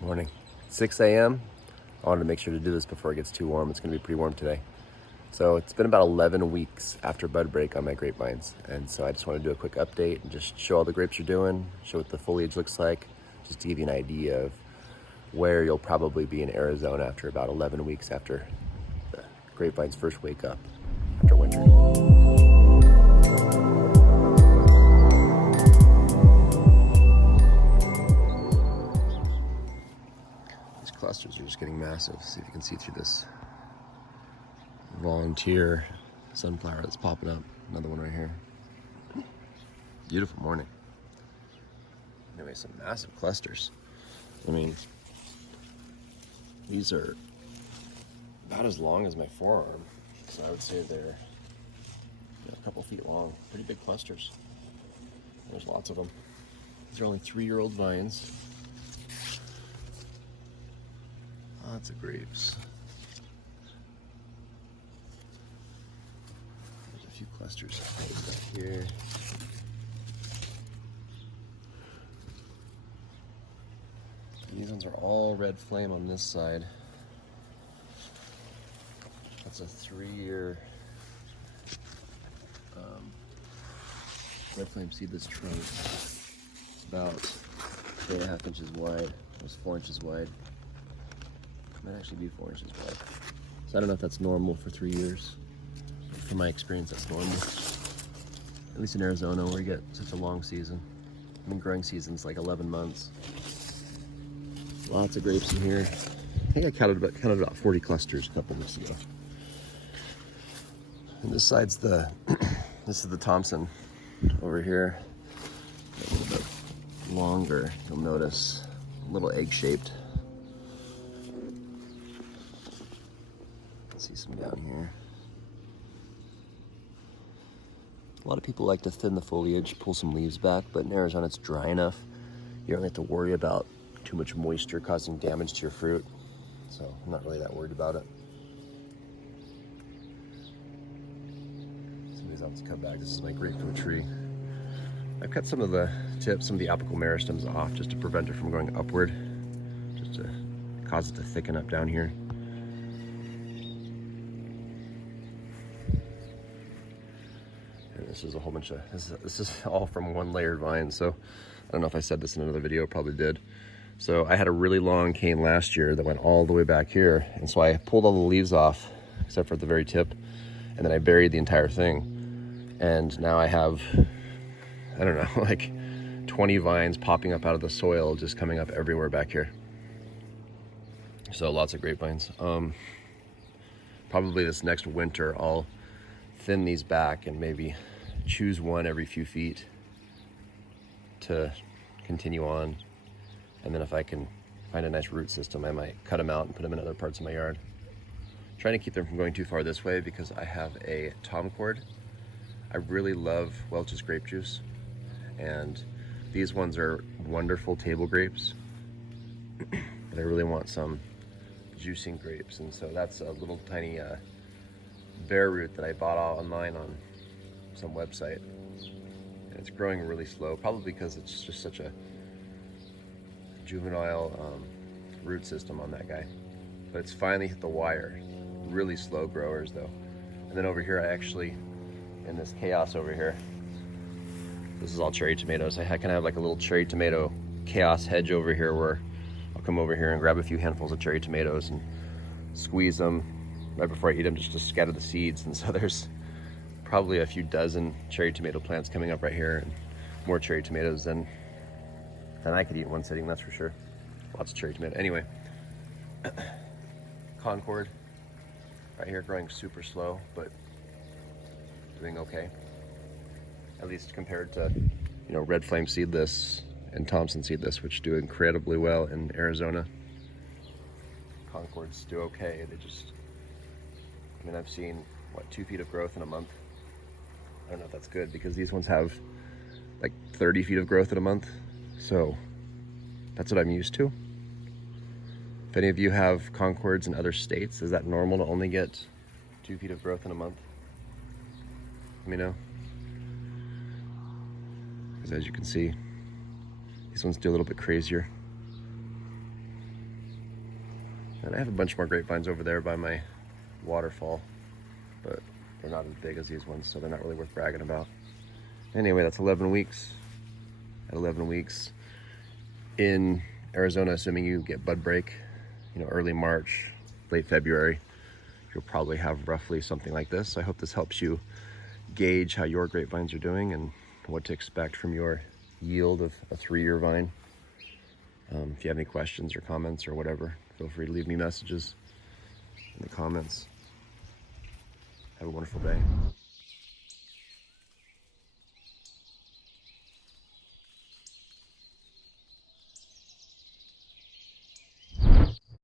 Morning. 6 a.m. I wanted to make sure to do this before it gets too warm. It's going to be pretty warm today. So it's been about 11 weeks after bud break on my grapevines. And so I just want to do a quick update and just show all the grapes you're doing, show what the foliage looks like, just to give you an idea of where you'll probably be in Arizona after about 11 weeks after the grapevines first wake up after winter. These clusters are just getting massive. See if you can see through this volunteer sunflower that's popping up. Another one right here. Beautiful morning. Anyway, some massive clusters. I mean, these are about as long as my forearm. So I would say they're a couple feet long. Pretty big clusters. There's lots of them. These are only 3-year-old vines. Lots of grapes. There's a few clusters back here. These ones are all red flame on this side. That's a 3-year red flame seedless trunk. It's about 3.5 inches wide, almost 4 inches wide. Might actually be 4 inches wide. So I don't know if that's normal for 3 years. From my experience, that's normal. At least in Arizona, where you get such a long season. I mean, growing season's like 11 months. Lots of grapes in here. I think I counted about 40 clusters a couple weeks ago. And this side's this is the Thompson over here. A little bit longer, you'll notice. A little egg-shaped. See some down here. A lot of people like to thin the foliage, pull some leaves back, but in Arizona it's dry enough. You don't have to worry about too much moisture causing damage to your fruit. So I'm not really that worried about it. Some of these I'll have to cut back. This is my grapefruit tree. I've cut some of the tips, some of the apical meristems off just to prevent it from going upward, just to cause it to thicken up down here. This is a whole bunch of, this is all from one layered vine. So I don't know if I said this in another video, probably did. So I had a really long cane last year that went all the way back here. And so I pulled all the leaves off, except for at the very tip. And then I buried the entire thing. And now I have, I don't know, like 20 vines popping up out of the soil, just coming up everywhere back here. So lots of grapevines. Probably this next winter, I'll thin these back and maybe choose one every few feet to continue on. And then if I can find a nice root system, I might cut them out and put them in other parts of my yard. I'm trying to keep them from going too far this way because I have a thomcord. I really love Welch's grape juice, and these ones are wonderful table grapes, but I really want some juicing grapes, and so that's a little tiny bare root that I bought online on some website. And it's growing really slow, probably because it's just such a juvenile root system on that guy. But it's finally hit the wire. Really slow growers though. And then over here, I actually, in this chaos over here, this is all cherry tomatoes. I kind of have like a little cherry tomato chaos hedge over here where I'll come over here and grab a few handfuls of cherry tomatoes and squeeze them right before I eat them, just to scatter the seeds. And so there's probably a few dozen cherry tomato plants coming up right here, and more cherry tomatoes than I could eat in one sitting, that's for sure. Lots of cherry tomato. Anyway, concord right here growing super slow, but doing okay. At least compared to, you know, red flame seedless and Thompson seedless, which do incredibly well in Arizona. Concords do okay. They just, I mean, I've seen, what, 2 feet of growth in a month? I don't know if that's good, because these ones have like 30 feet of growth in a month. So that's what I'm used to. If any of you have concords in other states, is that normal to only get 2 feet of growth in a month? Let me know. Because as you can see, these ones do a little bit crazier. And I have a bunch more grapevines over there by my waterfall, but they're not as big as these ones, so they're not really worth bragging about. Anyway, that's 11 weeks. At 11 weeks in Arizona, assuming you get bud break, you know, early March, late February, you'll probably have roughly something like this. I hope this helps you gauge how your grapevines are doing and what to expect from your yield of a 3-year vine. If you have any questions or comments or whatever, feel free to leave me messages in the comments. Have a wonderful day.